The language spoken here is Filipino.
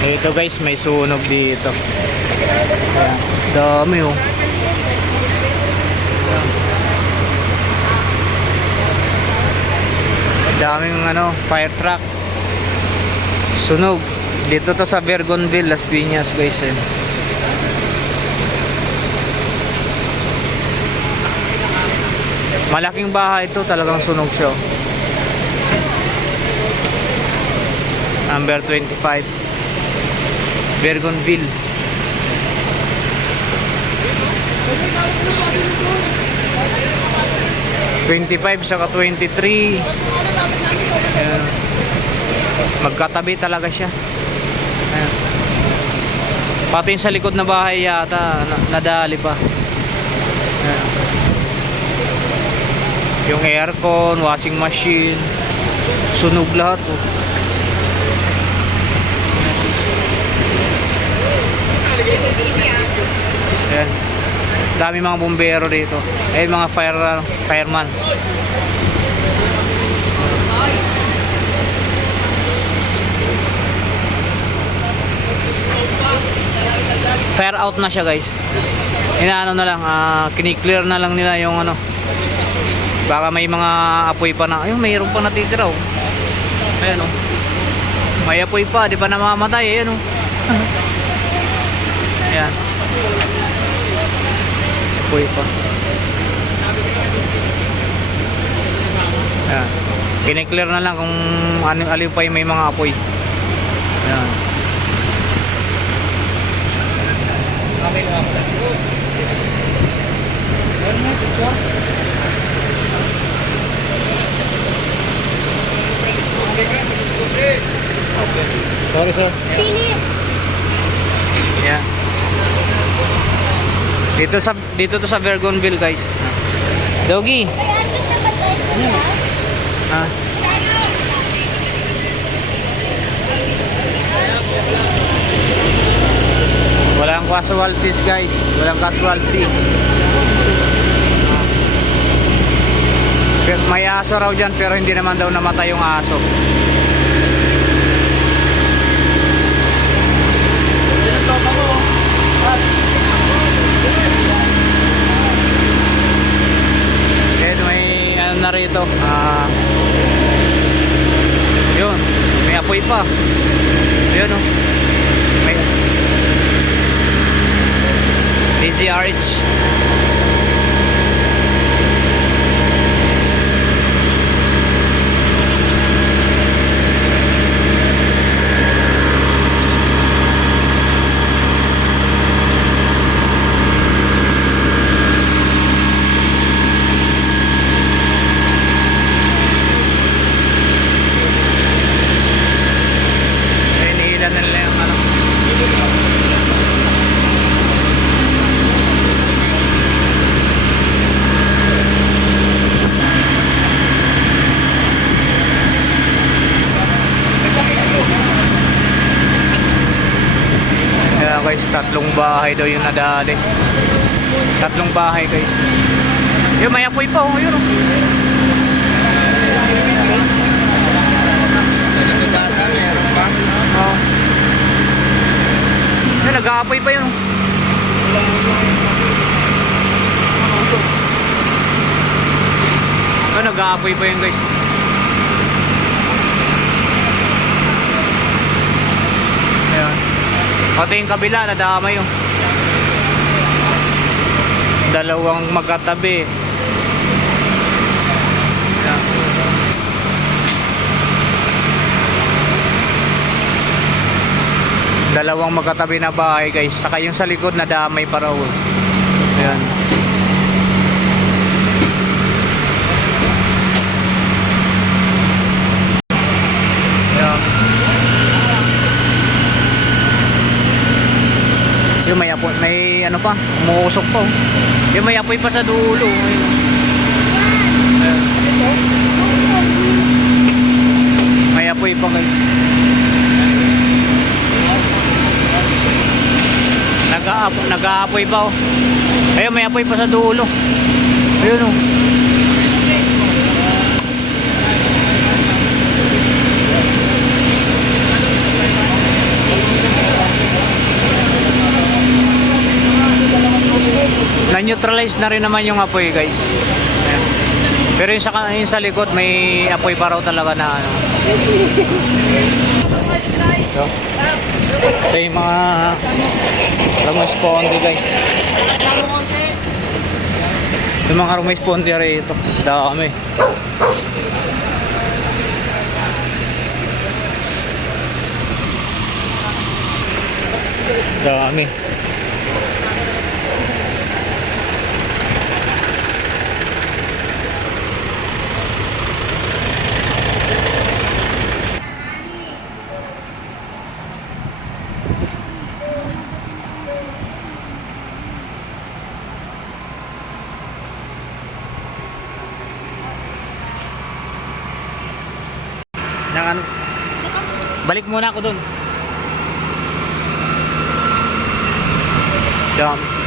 Ito guys, may sunog dito. Ayan. Dami oh. Daming ano, fire truck. Sunog. Dito to sa Bergonville, Las Piñas guys eh. Malaking bahay ito, talagang sunog siya. Number 25 Bergonville. ₱25 saka 23. Ayan. Magkatabi talaga siya. Ayan. Pati sa likod na bahay yata nadali pa. Ayan. Yung aircon, washing machine, sunog lahat oh. Ayan. Dami mga bumbero dito. Eh mga fireman. Fire out na siya guys. Inaano na lang, kini-clear na lang nila yung ano. Baka may mga apoy pa na. Ayun, mayroon pa natitira oh. Ayan oh. May apoy pa, di pa namamatay. Ayan oh. Ayan. Apoy pa. Ayan. Kine-clear na lang kung alin pa yung may mga apoy. Ayan. Sorry sir. Yeah. Dito to sa Bergonville guys. Doggy. Ah. Walang casualties guys. Walang casualty. May aso raw dyan pero hindi naman daw namatay yung aso. Then may ano na rito, yun, may apoy pa. Yun oh. May DZRH. Guys, tatlong bahay daw yung nadali. Tatlong bahay guys. Yung may apoy pa oh, yun oh. Sa likod ata, meron pa. Oh. Yun, nag-aapoy pa yun oh. Yun, nag-aapoy pa yun guys. Ayan. Pati yung kabila, nadamay yung dalawang magkatabi. Ayan. Dalawang magkatabi na bahay guys. Saka yung sa likod nadamay pa raw. Ayan. Yung may apoy, may ano pa, umuusok pa oh. Yung may apoy pa sa dulo. Ayan. May apoy pa guys. Nag-aapoy pa oh. Ayun, may apoy pa sa dulo. Ayun oh. neutralize na rin naman yung apoy guys. Ayan. Pero yung sa likod may apoy pa raw talaga na ano. Ito. Ito yung mga rumisponde guys. Yung mga rumisponde rin ito. Dami. Dami. Ano? Balik muna ako dun. Dami.